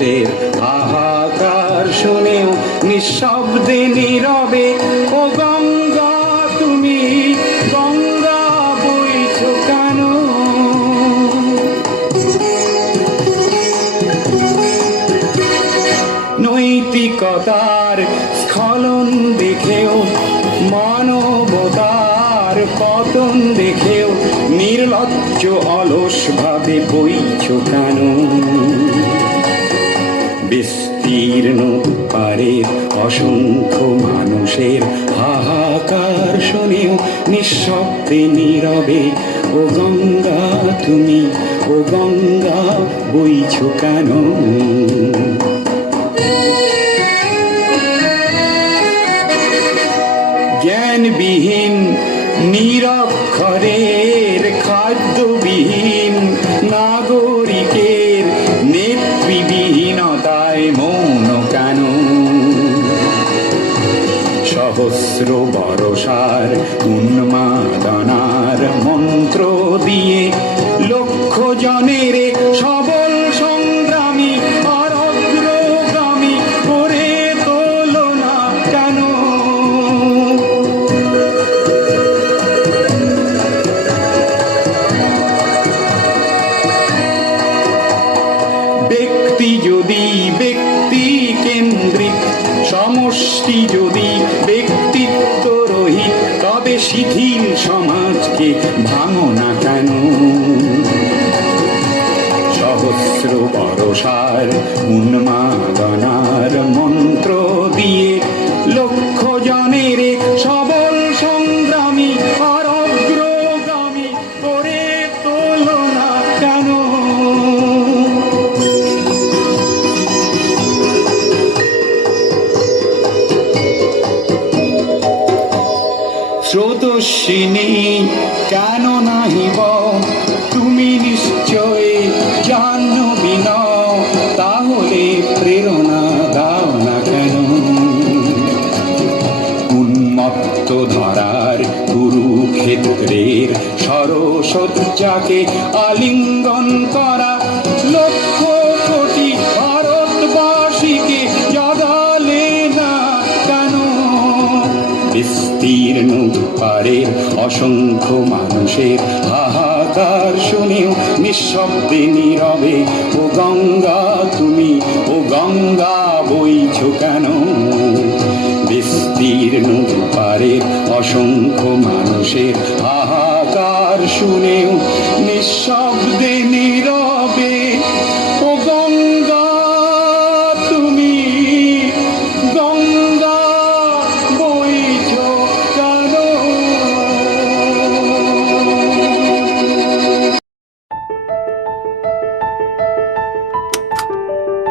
মানুষের হাহাকার শুনেও নিঃশব্দে নীরবে ও গঙ্গা তুমি গঙ্গা বইছো কেন? নৈতিকতার স্খলন দেখেও মানবতার পতন দেখেও নির্লজ্জ অলস ভাবে বইছো কেন? বিস্তীর্ণ পারের অসংখ্য মানুষের হাহাকার শুনেও নিঃশব্দে নীরবে ও গঙ্গা তুমি ও গঙ্গা বইছো কেন? জ্ঞানবিহীন নিরক্ষরের খাদ্যবিহীন নাগরিকের নেতৃবিহীনতায় মৌন কেন? সহস্র বরষার উন্মাদনার মন্ত্র দিয়ে লক্ষ জনের সবল সংগ্রামী আর অগ্রগামী করে তোলো না কেন? ব্যক্তি যদি ব্যক্তি কেন্দ্রিক, সমষ্টি যদি ব্যক্তিত্ব রহিত, তবে শিথিল সমাজকে ভাঙো না কেন? সহস্র বরষার উন্মাদনার মন্ত্র দিয়ে লক্ষ জনের সবল সংগ্রামী আর অগ্রগামী করে তোলো না কেন? স্রোতস্বিনী কেন নাহিব তুমি নিশ্চয় জাহ্নবী নও, তাহলে প্রেরণা দাও না কেন? উন্মত্ত ধরার কুরুক্ষেত্রের সরসজ্জাকে আলিঙ্গন করা লক্ষ কোটি ভারতবাসীকে জাগালে না কেন? বিস্তীর্ণ পারের অসংখ্য মানুষের হাহাকার শুনেও নিঃশব্দে নীরবে ও গঙ্গা তুমি ও গঙ্গা বইছো কেন? বিস্তীর্ণ পারের অসংখ্য মানুষের হাহাকার শুনেও